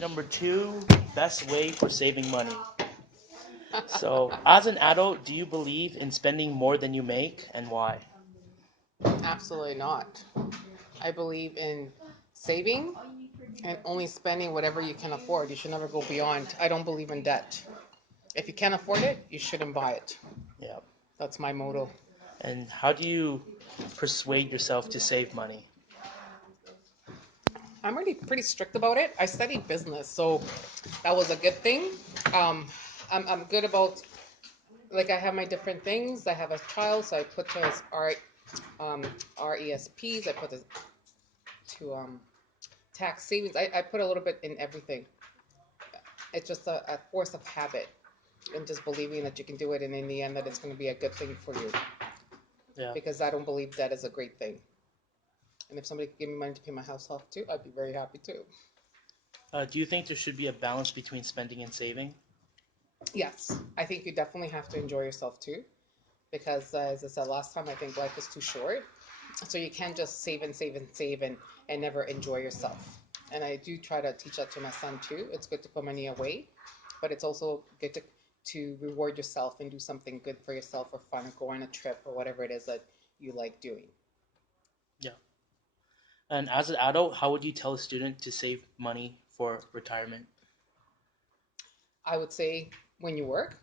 Number two, best way for saving money. So, as an adult, do you believe in spending more than you make and why? Absolutely not. I believe in saving and only spending whatever you can afford. You should never go beyond. I don't believe in debt. If you can't afford it, you shouldn't buy it. Yeah. That's my motto. And how do you persuade yourself to save money? I'm really pretty strict about it. I studied business, so that was a good thing. Um, I'm good about, like, I have my different things. I have a child, so I put to his um, RESPs. I put this to tax savings. I put a little bit in everything. It's just a force of habit and just believing that you can do it, and in the end, that it's going to be a good thing for you. Yeah. Because I don't believe that is a great thing. And if somebody could give me money to pay my house off too, I'd be very happy too. Do you think there should be a balance between spending and saving? Yes, I think you definitely have to enjoy yourself too. Because as I said last time, I think life is too short. So you can't just save and save and save and never enjoy yourself. And I do try to teach that to my son too. It's good to put money away, but it's also good to reward yourself and do something good for yourself or fun or go on a trip or whatever it is that you like doing. Yeah. And as an adult, how would you tell a student to save money for retirement? I would say when you work,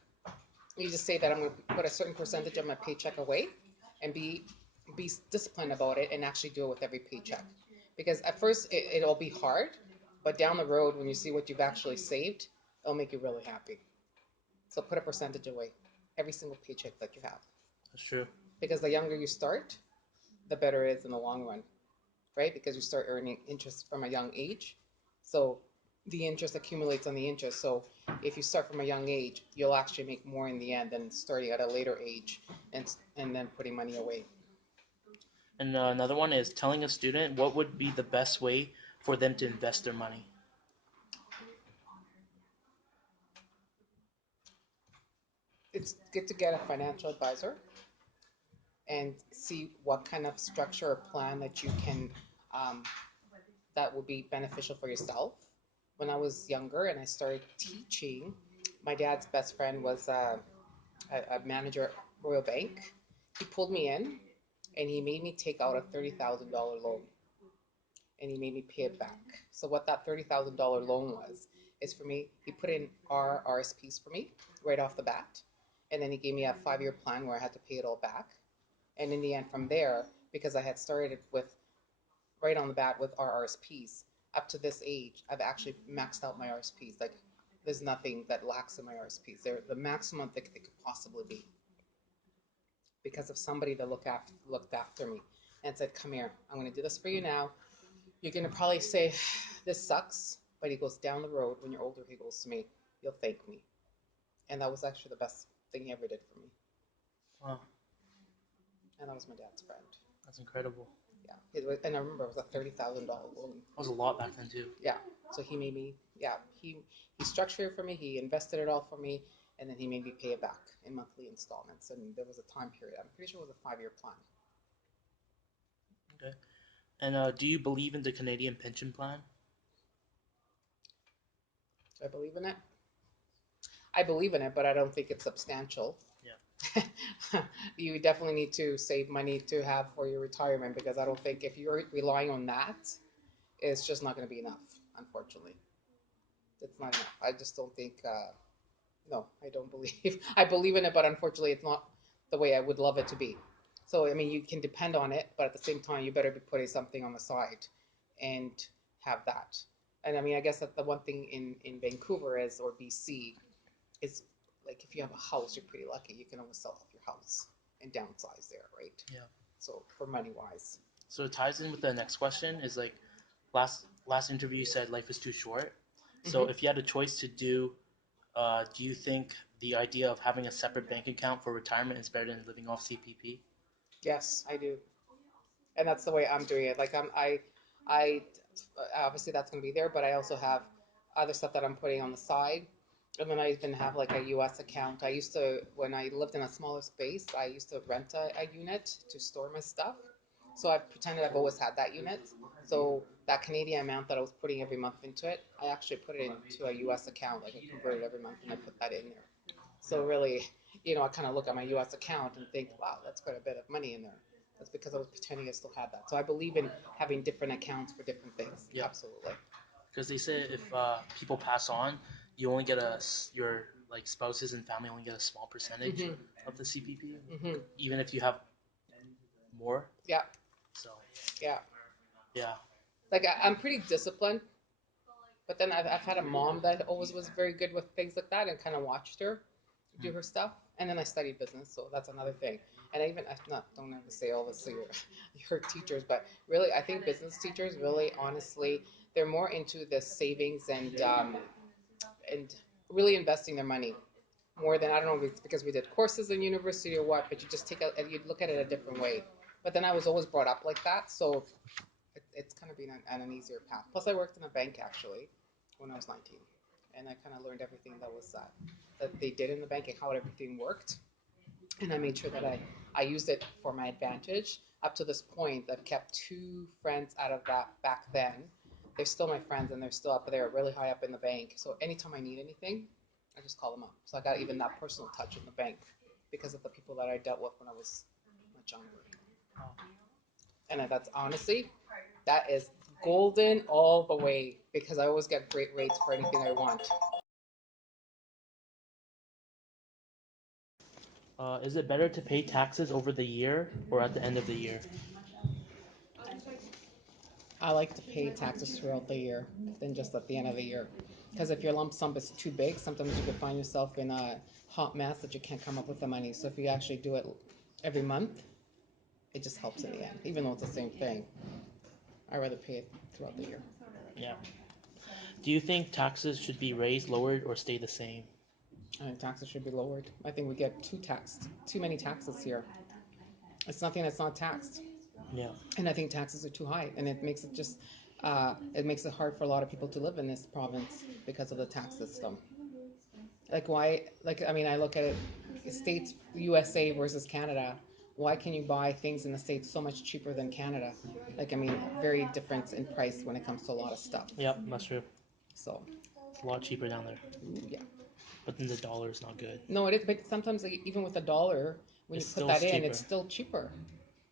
you just say that I'm going to put a certain percentage of my paycheck away and be disciplined about it and actually do it with every paycheck. Because at first it'll be hard, but down the road when you see what you've actually saved, it'll make you really happy. So put a percentage away every single paycheck that you have. That's true. Because the younger you start, the better it is in the long run, right? Because you start earning interest from a young age. So the interest accumulates on the interest. So if you start from a young age, you'll actually make more in the end than starting at a later age and then putting money away. And another one is telling a student what would be the best way for them to invest their money. It's good to get a financial advisor and see what kind of structure or plan that you can um, that will be beneficial for yourself. When I was younger and I started teaching, my dad's best friend was a manager at Royal Bank. He pulled me in and he made me take out a $30,000 loan and he made me pay it back. So what that $30,000 loan was is for me, he put in RSPs for me right off the bat. And then he gave me a 5-year plan where I had to pay it all back. And in the end, from there, because I had started with right on the bat with RRSPs, up to this age, I've actually maxed out my RSPs. Like, there's nothing that lacks in my RSPs. They're the maximum that they could possibly be because of somebody that looked after me and said, "Come here, I'm going to do this for you now. You're going to probably say this sucks," but he goes, "Down the road when you're older," he goes to me, "You'll thank me." And that was actually the best thing he ever did for me. Wow, And that was my dad's friend. that's incredible. Yeah, and I remember it was a $30,000 loan. That was a lot back then too. Yeah, so he made me. Yeah, he structured it for me. He invested it all for me, and then he made me pay it back in monthly installments. And there was a time period. I'm pretty sure it was a 5-year plan. Okay. And do you believe in the Canadian pension plan? Do I believe in it? I believe in it, but I don't think it's substantial. Yeah. You definitely need to save money to have for your retirement because I don't think if you're relying on that, it's just not going to be enough. Unfortunately, it's not enough. I just don't think. No, I don't believe. I believe in it, but unfortunately, it's not the way I would love it to be. So, I mean, you can depend on it, but at the same time, you better be putting something on the side and have that. And I mean, I guess that the one thing in Vancouver is, or BC, is like if you have a house, you're pretty lucky. You can always sell off your house and downsize there, right? Yeah. So, for money wise. So it ties in with the next question. Is like last interview you said life is too short. So Hmm. if you had a choice to do you think the idea of having a separate bank account for retirement is better than living off CPP? Yes, I do. And that's the way I'm doing it. Like I obviously that's going to be there, but I also have other stuff that I'm putting on the side. And then I even have like a US account. I used to, when I lived in a smaller space, I used to rent a unit to store my stuff. So I pretended I've always had that unit. So that Canadian amount that I was putting every month into it, I actually put it into a US account, like I converted every month and I put that in there. So really, I kind of look at my US account and think, wow, that's quite a bit of money in there. That's because I was pretending I still had that. So I believe in having different accounts for different things. Yep. Absolutely. Because they say if people pass on, you only get your like spouses and family only get a small percentage of the CPP, even if you have more. Yeah. So Yeah. yeah, Like I'm pretty disciplined, but then I've had a mom that always was very good with things like that and kind of watched her do her stuff. And then I studied business, so that's another thing. And I not don't ever say all this to your teachers, but really, I think business teachers really, honestly, they're more into the savings and really investing their money more than I don't know if it's because we did courses in university or what, but you just take a you look at it a different way. But then I was always brought up like that, so it's kind of been an easier path. Plus, I worked in a bank actually when I was 19, and I kind of learned everything that they did in the bank and how everything worked. And I made sure that I used it for my advantage. Up to this point, I've kept two friends out of that back then. They're still my friends, and they're still up there, really high up in the bank. So anytime I need anything, I just call them up. So I got even that personal touch in the bank because of the people that I dealt with when I was much younger. And that's honestly, that is golden all the way because I always get great rates for anything I want. is it better to pay taxes over the year or at the end of the year? I like to pay taxes throughout the year than just at the end of the year. Because if your lump sum is too big, sometimes you could find yourself in a hot mess that you can't come up with the money. So if you actually do it every month, it just helps in the end, even though it's the same thing. I rather pay it throughout the year. Yeah. Do you think taxes should be raised, lowered, or stay the same? I think taxes should be lowered. I think we get too many taxes here. It's nothing that's not taxed. Yeah. And I think taxes are too high, and it makes it hard for a lot of people to live in this province because of the tax system. Like why? Like I mean, I look at it, states USA versus Canada. Why can you buy things in the states so much cheaper than Canada? Like I mean, very different in price when it comes to a lot of stuff. Yep, that's true. So It's a lot cheaper down there. yeah. But then the dollar is not good. No, it is. But sometimes like, even with a dollar, when It's you put still that in, cheaper. it's still cheaper.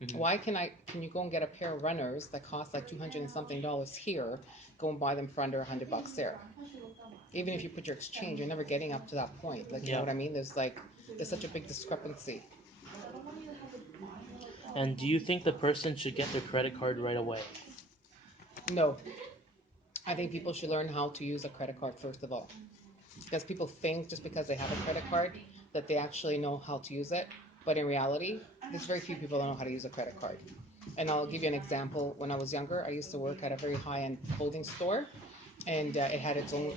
Mm-hmm. Why can you go and get a pair of runners that cost like 200 and something dollars here, go and buy them for under $100 there? Even if you put your exchange, you're never getting up to that point. Like you know Yeah. what I mean? There's such a big discrepancy. And do you think the person should get their credit card right away? No, I think people should learn how to use a credit card first of all, because people think just because they have a credit card that they actually know how to use it, but in reality, there's very few people that know how to use a credit card. And I'll give you an example. When I was younger, I used to work at a very high-end clothing store, and it had its own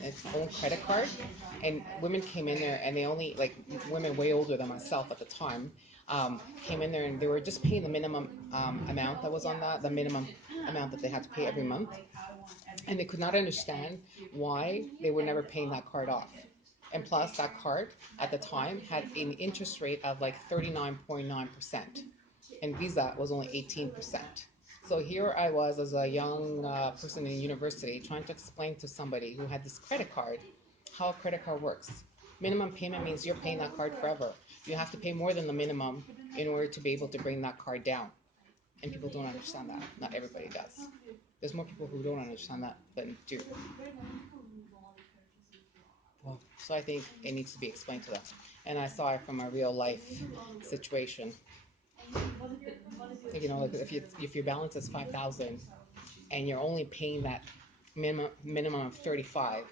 credit card. And women came in there, and they only like women way older than myself at the time came in there, and they were just paying the minimum amount that was on the minimum amount that they had to pay every month, and they could not understand why they were never paying that card off. And plus, that card at the time had an interest rate of like 39.9%, and Visa was only 18%. So here I was as a young person in university trying to explain to somebody who had this credit card how a credit card works. Minimum payment means you're paying that card forever. You have to pay more than the minimum in order to be able to bring that card down. And people don't understand that. Not everybody does. There's more people who don't understand that than do. So I think it needs to be explained to them. And I saw it from a real life situation. You know, if your balance is 5,000 and you're only paying that minimum of 35,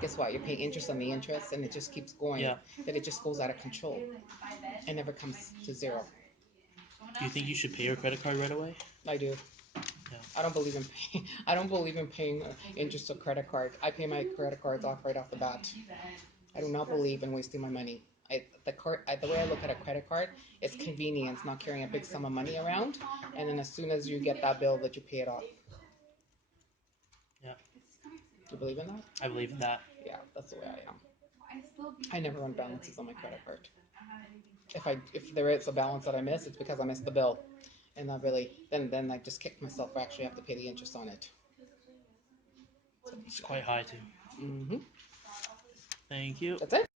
guess what? You're paying interest on the interest, and it just keeps going. Yeah. That it just goes out of control and never comes to zero. Do you think you should pay your credit card right away? I do. Yeah. I don't believe in paying. I don't believe in paying interest on credit card. I pay my credit cards off right off the bat. I do not believe in wasting my money. The way I look at a credit card is convenience, not carrying a big sum of money around, and then as soon as you get that bill, that you pay it off. Yeah. Do you believe in that? I believe in that. Yeah, that's the way I am. I never run balances on my credit card. If there is a balance that I miss, it's because I missed the bill, and I really then I just kick myself for actually have to pay the interest on it. It's quite high too. Mm-hmm. Thank you. That's it.